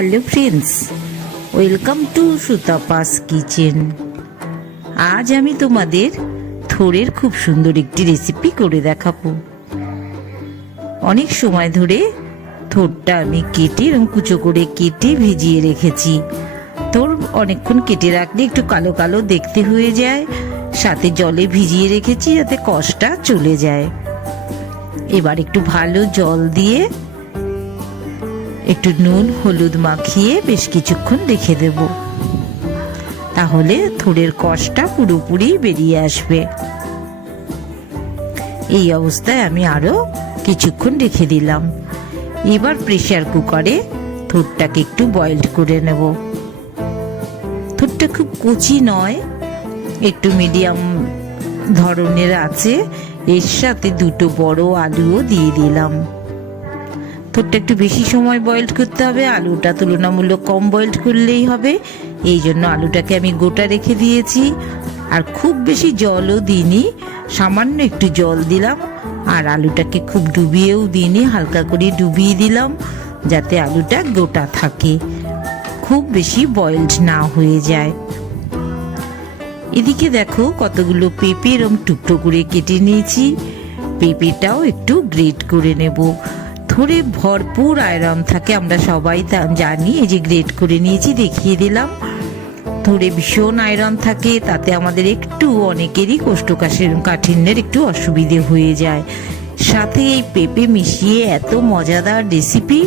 Hello friends, welcome to Sutapa's kitchen. আজ আমি তোমাদের থোরের খুব সুন্দর একটি রেসিপি করে দেখাবো। অনেক সময় ধরে থোরটা আমি কেটে এবং কুচো করে কেটে ভিজিয়ে রেখেছি। থোর অনেকক্ষণ কেটে রাখলে একটু কালো কালো দেখতে হয়ে যায়, সাথে জলে ভিজিয়ে রেখেছি যাতে কষটা চলে যায়। এবার একটু ভালো জল দিয়ে একটু নুন হলুদ মাখিয়ে বেশ কিছুক্ষণ রেখে দেব, তাহলে থোরের কষটা পুরোপুরি বেরিয়ে আসবে। এই অবস্থায় আমি আরো কিছুক্ষণ রেখে দিলাম। এবার প্রেসার কুকারে থোরটাকে একটু বয়েলড করে নেব। থোরটা খুব কচি নয়, একটু মিডিয়াম ধরনের আছে। এর সাথে দুটো বড় আলুও দিয়ে দিলাম। থোরটা একটু বেশি সময় বয়েলড করতে হবে, আলুটা তুলনামূলক কম বয়েলড করলেই হবে। এই জন্য আলুটাকে আমি গোটা রেখে দিয়েছি, আর খুব বেশি জলও দিইনি, সামান্য একটু জল দিলাম। আর আলুটাকে খুব ডুবিয়েও দিইনি, হালকা করে ডুবিয়ে দিলাম যাতে আলুটা গোটা থাকে, খুব বেশি বয়েলড না হয়ে যায়। এদিকে দেখো কতগুলো পেঁপে এরকম টুকরো করে কেটে নিয়েছি। পেঁপেটাও একটু গ্রেট করে নেব। থোরে ভরপুর আয়রন থাকে, আমরা সবাই জানি। এই যে গ্রেট করে নিয়েছি, দেখিয়ে দিলাম। থোরে ভীষণ আয়রন থাকে, তাতে আমাদের একটু অনেকেরই কোষ্ঠকাঠিন্যের একটু অসুবিধে হয়ে যায়। সাথে এই পেঁপে মিশিয়ে এত মজাদার রেসিপি,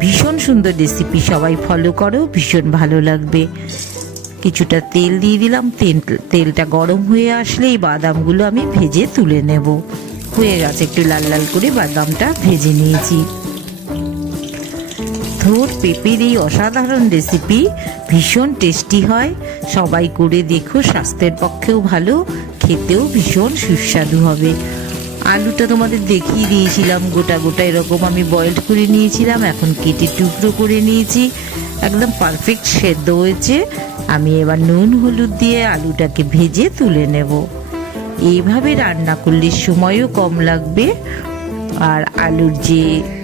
ভীষণ সুন্দর রেসিপি, সবাই ফলো করো, ভীষণ ভালো লাগবে। কিছুটা তেল দিয়ে দিলাম। তেলটা গরম হয়ে আসলে এই বাদামগুলো আমি ভেজে তুলে নেব। হয়ে গেছে, একটু লাল লাল করে বাদামটা ভেজে নিয়েছি। থোর পেঁপের এই অসাধারণ রেসিপি ভীষণ টেস্টি হয়, সবাই করে দেখো, স্বাস্থ্যের পক্ষেও ভালো, খেতেও ভীষণ সুস্বাদু হবে। আলুটা তোমাদের দেখিয়ে দিয়েছিলাম, গোটা গোটা এরকম আমি বয়েলড করে নিয়েছিলাম, এখন কেটে টুকরো করে নিয়েছি, একদম পারফেক্ট সেদ্ধ হয়েছে। আমি এবার নুন হলুদ দিয়ে আলুটাকে ভেজে তুলে নেব। এইভাবে রান্না করলে সময়ও কম লাগবে, আর আলুর যে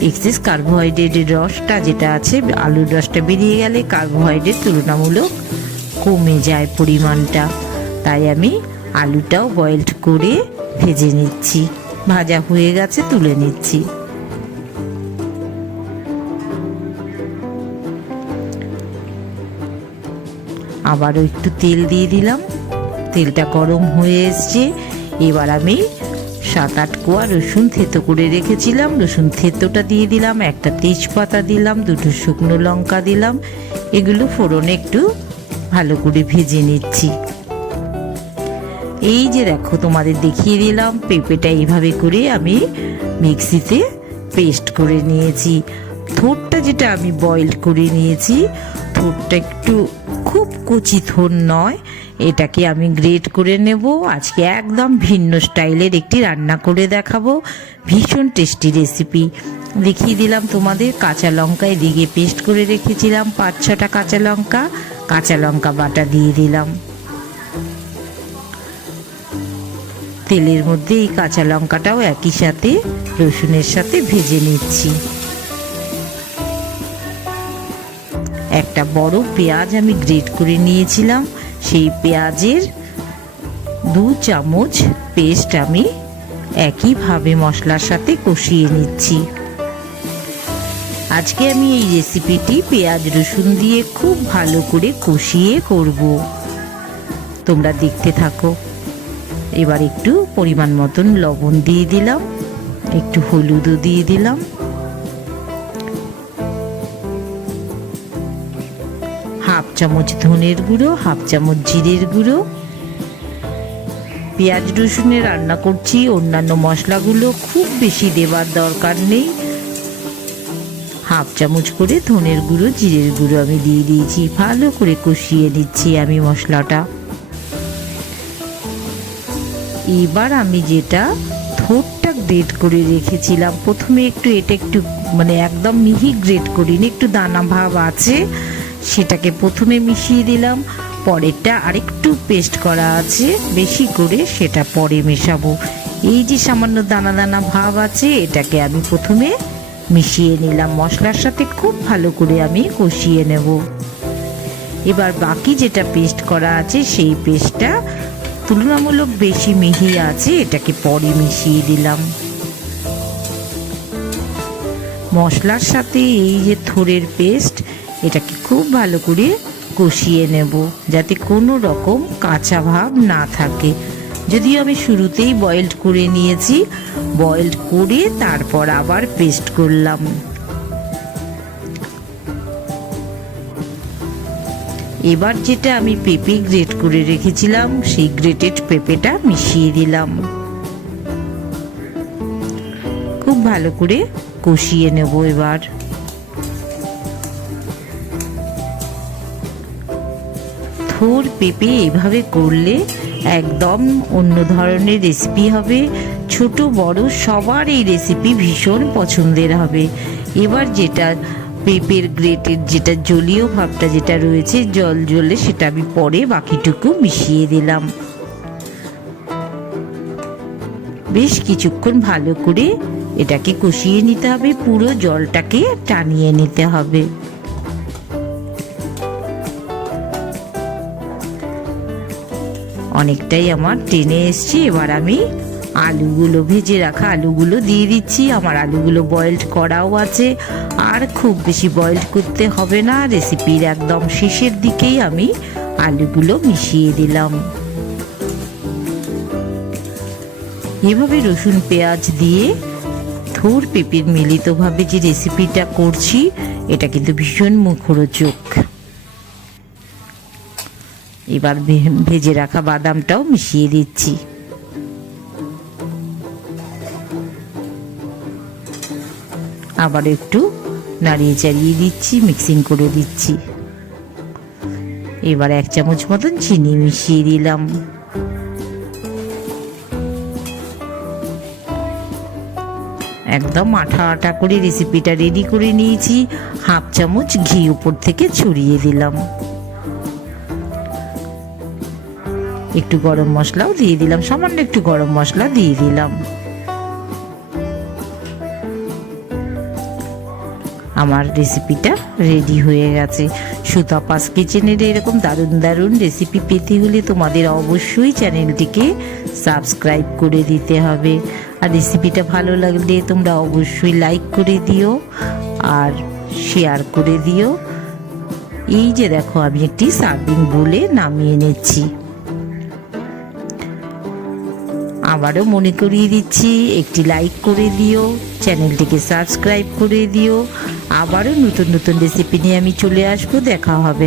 এক্সেস কার্বোহাইড্রেটের রসটা যেটা আছে, আলুর রসটা বেরিয়ে গেলে কার্বোহাইড্রেট তুলনামূলক কমে যায় পরিমাণটা। তাই আমি আলুটাও বয়েলড করে ভেজে নিচ্ছি। ভাজা হয়ে গেছে, তুলে নিচ্ছি। আবারও একটু তেল দিয়ে দিলাম, তেলটা গরম হয়ে এসছে। এবার আমি 7-8 কোয়া রসুন থেতো করে রেখেছিলাম, রসুন থেতোটা দিয়ে দিলাম, একটা তেজপাতা দিলাম, দুটো শুকনো লঙ্কা দিলাম। এগুলো ফোড়নে একটু ভালো করে ভেজে নিচ্ছি। এই যে দেখো, তোমাদের দেখিয়ে দিলাম, পেঁপেটা এইভাবে করে আমি মিক্সিতে পেস্ট করে নিয়েছি। থোরটা যেটা আমি বয়েলড করে নিয়েছি, থোরটা একটু খুব কচি থোর নয়, এটাকে আমি গ্রেট করে নেব। আজকে একদম ভিন্ন স্টাইলের একটি রান্না করে দেখাবো, ভীষণ টেস্টি রেসিপি। দেখিয়ে দিলাম তোমাদের। কাঁচা লঙ্কা এদিকে পেস্ট করে রেখেছিলাম, 5-6টা কাঁচা লঙ্কা বাটা দিয়ে দিলাম। তেলের মধ্যে এই কাঁচা লঙ্কাটাও একই সাথে রসুনের সাথে ভেজে নিচ্ছি। একটা বড় পেঁয়াজ আমি গ্রেট করে নিয়েছিলাম, সেই পেঁয়াজের 2 চামচ পেস্ট আমি একইভাবে মশলার সাথে কষিয়ে নিচ্ছি। আজকে আমি এই রেসিপিটি পেঁয়াজ রসুন দিয়ে খুব ভালো করে কষিয়ে করব, তোমরা দেখতে থাকো। এবার একটু পরিমাণ মতন লবণ দিয়ে দিলাম, একটু হলুদও দিয়ে দিলাম, হাফ চামচ ধনের গুঁড়ো, হাফ চামচ জিরের গুঁড়ো। পেঁয়াজ রসুনে রান্না করছি, অন্যান্য মশলাগুলো খুব বেশি দেবার দরকার নেই। হাফ চামচ করে ধনের গুঁড়ো জিরের গুঁড়ো আমি দিয়ে দিয়েছি। ভালো করে কষিয়ে নিচ্ছি আমি মশলাটা। এবার আমি যেটা থোরটা গ্রেট করে রেখেছিলাম, প্রথমে এটা একটু একদম মিহি গ্রেট করিনি, একটু দানা ভাব আছে, সেটাকে প্রথমে মিশিয়ে দিলাম। পরেরটা আরেকটু পেস্ট করা আছে বেশি করে, সেটা পরে মেশাবো। এই যে সামান্য দানা দানা ভাব আছে, এটাকে আমি প্রথমে মিশিয়ে নিলাম। মশলার সাথে খুব ভালো করে আমি কষিয়ে নেব। এবার বাকি যেটা পেস্ট করা আছে সেই পেস্টটা তুলনামূলক বেশি মিহি আছে, এটাকে পরে মিশিয়ে দিলাম। মশলার সাথে এই যে থোরের পেস্ট, এটাকে খুব ভালো করে কষিয়ে নেব যাতে কোনো রকম কাঁচা ভাব না থাকে। যদিও আমি শুরুতেই বয়েলড করে নিয়েছি, বয়েলড করে তারপর আবার পেস্ট করলাম। এবার যেটা আমি পেঁপে গ্রেট করে রেখেছিলাম সেই গ্রেটেড পেঁপেটা মিশিয়ে দিলাম। খুব ভালো করে কষিয়ে নেব। এবার থোর পেঁপে এভাবে করলে একদম অন্য ধরনের রেসিপি হবে। ছোট বড় সবার এই রেসিপি ভীষণ পছন্দের হবে। এবার যেটা পেঁপের গ্রেটের যেটা জলীয় ভাবটা যেটা রয়েছে জল জলে, সেটা আমি পরে বাকিটুকু মিশিয়ে দিলাম। বেশ কিছুক্ষণ ভালো করে এটাকে কষিয়ে নিতে হবে, পুরো জলটাকে টানিয়ে নিতে হবে। অনেকটাই আমার টেনে এসছে। এবার আমি আলুগুলো, ভেজে রাখা আলুগুলো দিয়ে দিচ্ছি। আমার আলুগুলো বয়েলড করাও আছে, আর খুব বেশি বয়েলড করতে হবে না। রেসিপির একদম শেষের দিকেই আমি আলুগুলো মিশিয়ে দিলাম। এভাবে রসুন পেঁয়াজ দিয়ে থোর পেঁপের মিলিতভাবে যে রেসিপিটা করছি, এটা কিন্তু ভীষণ মুখরোচক। এবার ভেজে রাখা বাদামটাও মিশিয়ে দিচ্ছি। আবার একটু নাড়িয়ে চাড়িয়ে দিচ্ছি, মিক্সিং করে দিচ্ছি। এবার 1 চামচ মতন চিনি মিশিয়ে দিলাম। একদম আঠা আঠা করে রেসিপিটা রেডি করে নিয়েছি। 1/2 চামচ ঘি উপর থেকে ছড়িয়ে দিলাম। একটু গরম মশলাও দিয়ে দিলাম, সামান্য একটু গরম মশলা দিয়ে দিলাম। আমার রেসিপিটা রেডি হয়ে গেছে। সুতাপাস কিচেনের এরকম দারুণ দারুণ রেসিপি পেতে হলে তোমাদের অবশ্যই চ্যানেলটিকে সাবস্ক্রাইব করে দিতে হবে। আর রেসিপিটা ভালো লাগলে তোমরা অবশ্যই লাইক করে দিও আর শেয়ার করে দিও। এই যে দেখো, আমি একটি সার্ভিং বোলে নামিয়ে নিচ্ছি। আবারও মনে করিয়ে দিচ্ছি, একটি লাইক করে দিও, চ্যানেলটিকে সাবস্ক্রাইব করে দিও। আবারও নতুন নতুন রেসিপি নিয়ে আমি চলে আসবো। দেখা হবে।